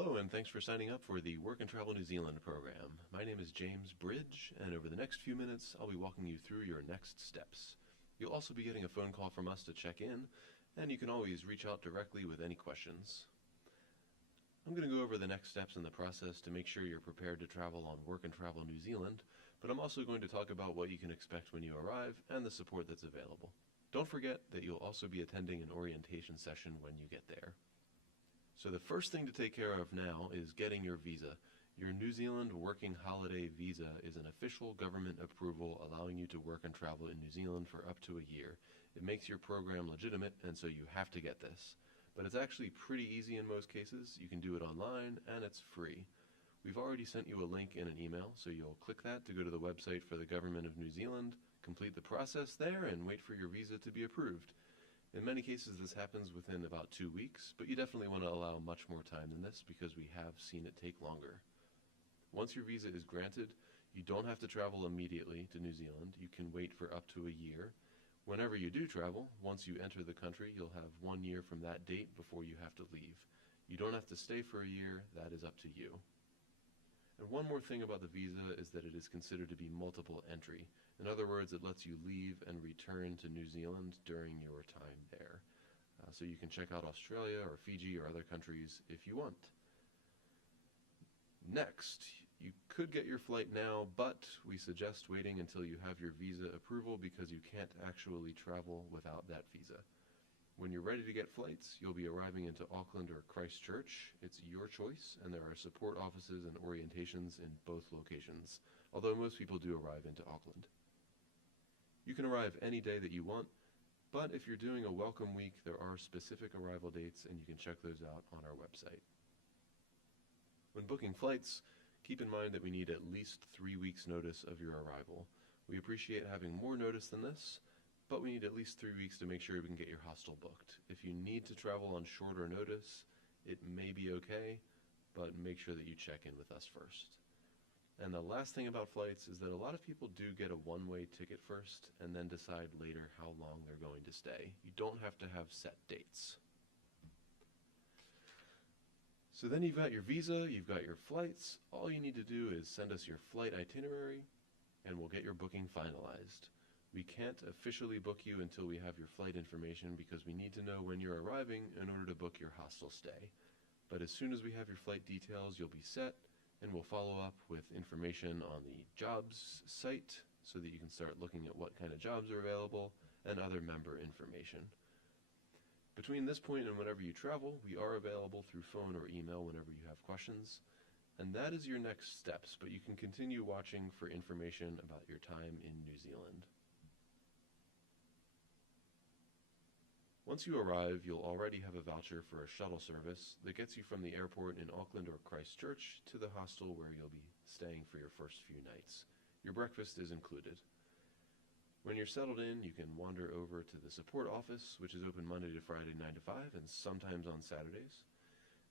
Hello, and thanks for signing up for the Work and Travel New Zealand program. My name is James Bridge, and over the next few minutes, I'll be walking you through your next steps. You'll also be getting a phone call from us to check in, and you can always reach out directly with any questions. I'm going to go over the next steps in the process to make sure you're prepared to travel on Work and Travel New Zealand, but I'm also going to talk about what you can expect when you arrive and the support that's available. Don't forget that you'll also be attending an orientation session when you get there. So the first thing to take care of now is getting your visa. Your New Zealand Working Holiday Visa is an official government approval allowing you to work and travel in New Zealand for up to a year. It makes your program legitimate, and so you have to get this. But it's actually pretty easy in most cases. You can do it online, and it's free. We've already sent you a link in an email, so you'll click that to go to the website for the Government of New Zealand, complete the process there, and wait for your visa to be approved. In many cases, this happens within about 2 weeks, but you definitely want to allow much more time than this because we have seen it take longer. Once your visa is granted, you don't have to travel immediately to New Zealand. You can wait for up to a year. Whenever you do travel, once you enter the country, you'll have 1 year from that date before you have to leave. You don't have to stay for a year. That is up to you. And one more thing about the visa is that it is considered to be multiple entry. In other words, it lets you leave and return to New Zealand during your time there. So you can check out Australia or Fiji or other countries if you want. Next, you could get your flight now, but we suggest waiting until you have your visa approval because you can't actually travel without that visa. When you're ready to get flights, you'll be arriving into Auckland or Christchurch. It's your choice, and there are support offices and orientations in both locations, although most people do arrive into Auckland. You can arrive any day that you want, but if you're doing a welcome week, there are specific arrival dates, and you can check those out on our website. When booking flights, keep in mind that we need at least 3 weeks' notice of your arrival. We appreciate having more notice than this, but we need at least 3 weeks to make sure we can get your hostel booked. If you need to travel on shorter notice, it may be okay, but make sure that you check in with us first. And the last thing about flights is that a lot of people do get a one-way ticket first and then decide later how long they're going to stay. You don't have to have set dates. So then you've got your visa, you've got your flights. All you need to do is send us your flight itinerary, and we'll get your booking finalized. We can't officially book you until we have your flight information because we need to know when you're arriving in order to book your hostel stay. But as soon as we have your flight details, you'll be set, and we'll follow up with information on the jobs site so that you can start looking at what kind of jobs are available and other member information. Between this point and whenever you travel, we are available through phone or email whenever you have questions. And that is your next steps, but you can continue watching for information about your time in New Zealand. Once you arrive, you'll already have a voucher for a shuttle service that gets you from the airport in Auckland or Christchurch to the hostel where you'll be staying for your first few nights. Your breakfast is included. When you're settled in, you can wander over to the support office, which is open Monday to Friday 9 to 5 and sometimes on Saturdays.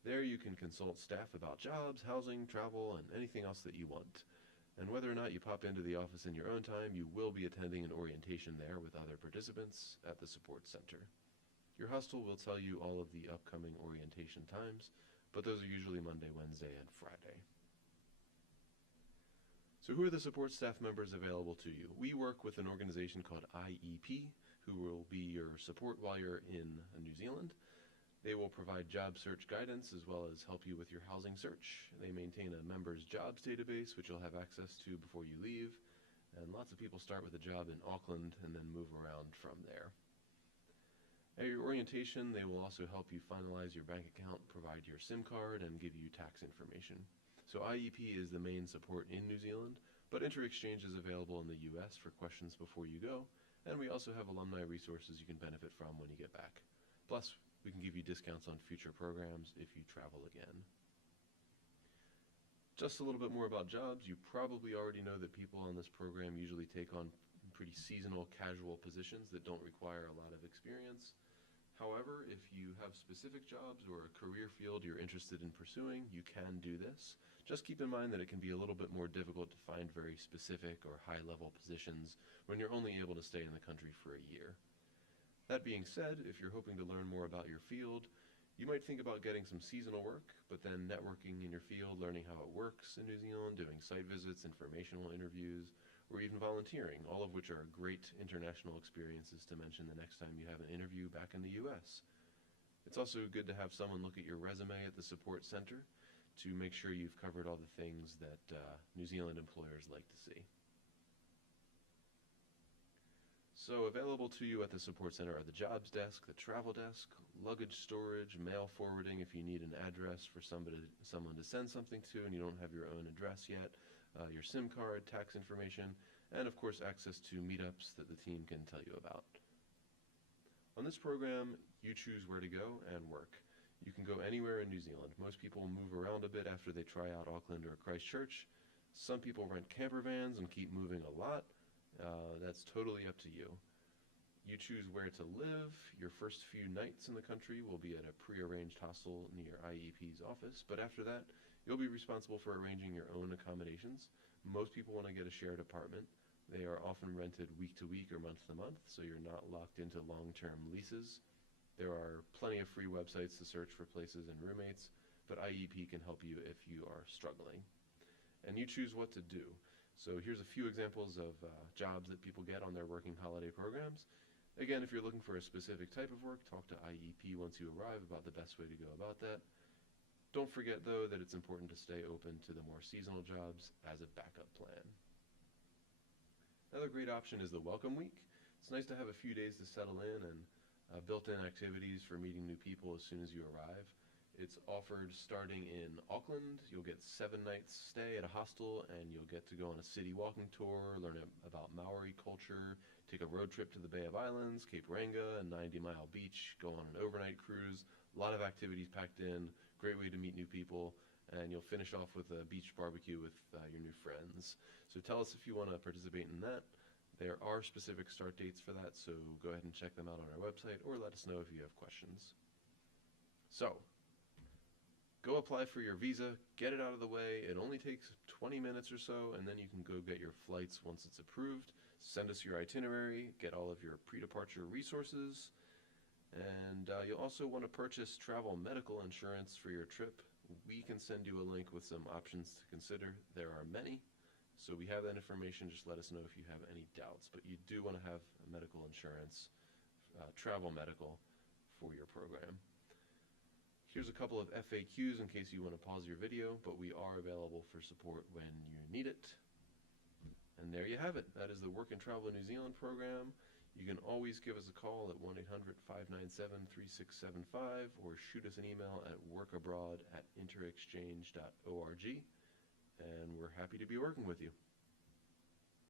There you can consult staff about jobs, housing, travel, and anything else that you want. And whether or not you pop into the office in your own time, you will be attending an orientation there with other participants at the support center. Your hostel will tell you all of the upcoming orientation times, but those are usually Monday, Wednesday, and Friday. So who are the support staff members available to you? We work with an organization called IEP, who will be your support while you're in New Zealand. They will provide job search guidance as well as help you with your housing search. They maintain a members jobs database, which you'll have access to before you leave. And lots of people start with a job in Auckland and then move around from there. At your orientation, they will also help you finalize your bank account, provide your SIM card, and give you tax information. So IEP is the main support in New Zealand, but Inter-Exchange is available in the US for questions before you go, and we also have alumni resources you can benefit from when you get back. Plus, we can give you discounts on future programs if you travel again. Just a little bit more about jobs. You probably already know that people on this program usually take on pretty seasonal, casual positions that don't require a lot of experience. However, if you have specific jobs or a career field you're interested in pursuing, you can do this. Just keep in mind that it can be a little bit more difficult to find very specific or high-level positions when you're only able to stay in the country for a year. That being said, if you're hoping to learn more about your field, You might think about getting some seasonal work, but then networking in your field, learning how it works in New Zealand, doing site visits, informational interviews, or even volunteering, all of which are great international experiences to mention the next time you have an interview back in the US. It's also good to have someone look at your resume at the support center to make sure you've covered all the things that New Zealand employers like to see. So available to you at the support center are the jobs desk, the travel desk, luggage storage, mail forwarding if you need an address for someone to send something to and you don't have your own address yet, your SIM card, tax information, and of course access to meetups that the team can tell you about. On this program, you choose where to go and work. You can go anywhere in New Zealand. Most people move around a bit after they try out Auckland or Christchurch. Some people rent camper vans and keep moving a lot. That's totally up to you. You choose where to live. Your first few nights in the country will be at a pre-arranged hostel near IEP's office, but after that, you'll be responsible for arranging your own accommodations. Most people want to get a shared apartment. They are often rented week to week or month to month, so you're not locked into long-term leases. There are plenty of free websites to search for places and roommates, but IEP can help you if you are struggling. And you choose what to do. So here's a few examples of jobs that people get on their working holiday programs. Again, if you're looking for a specific type of work, talk to IEP once you arrive about the best way to go about that. Don't forget, though, that it's important to stay open to the more seasonal jobs as a backup plan. Another great option is the Welcome Week. It's nice to have a few days to settle in and built-in activities for meeting new people as soon as you arrive. It's offered starting in Auckland. You'll get 7 nights stay at a hostel, and you'll get to go on a city walking tour, learn about Maori culture, take a road trip to the Bay of Islands, Cape Ranga, a 90-mile beach, go on an overnight cruise. A lot of activities packed in, great way to meet new people, and you'll finish off with a beach barbecue with your new friends. So tell us if you want to participate in that. There are specific start dates for that, so go ahead and check them out on our website, or let us know if you have questions. So, go apply for your visa, get it out of the way. It only takes 20 minutes or so, and then you can go get your flights once it's approved. Send us your itinerary, get all of your pre-departure resources, and you'll also want to purchase travel medical insurance for your trip. We can send you a link with some options to consider. There are many, so we have that information. Just let us know if you have any doubts, but you do want to have medical insurance, travel medical, for your program. Here's a couple of FAQs in case you want to pause your video, but we are available for support when you need it. And there you have it. That is the Work and Travel New Zealand program. You can always give us a call at 1-800-597-3675 or shoot us an email at workabroad@interexchange.org, and we're happy to be working with you.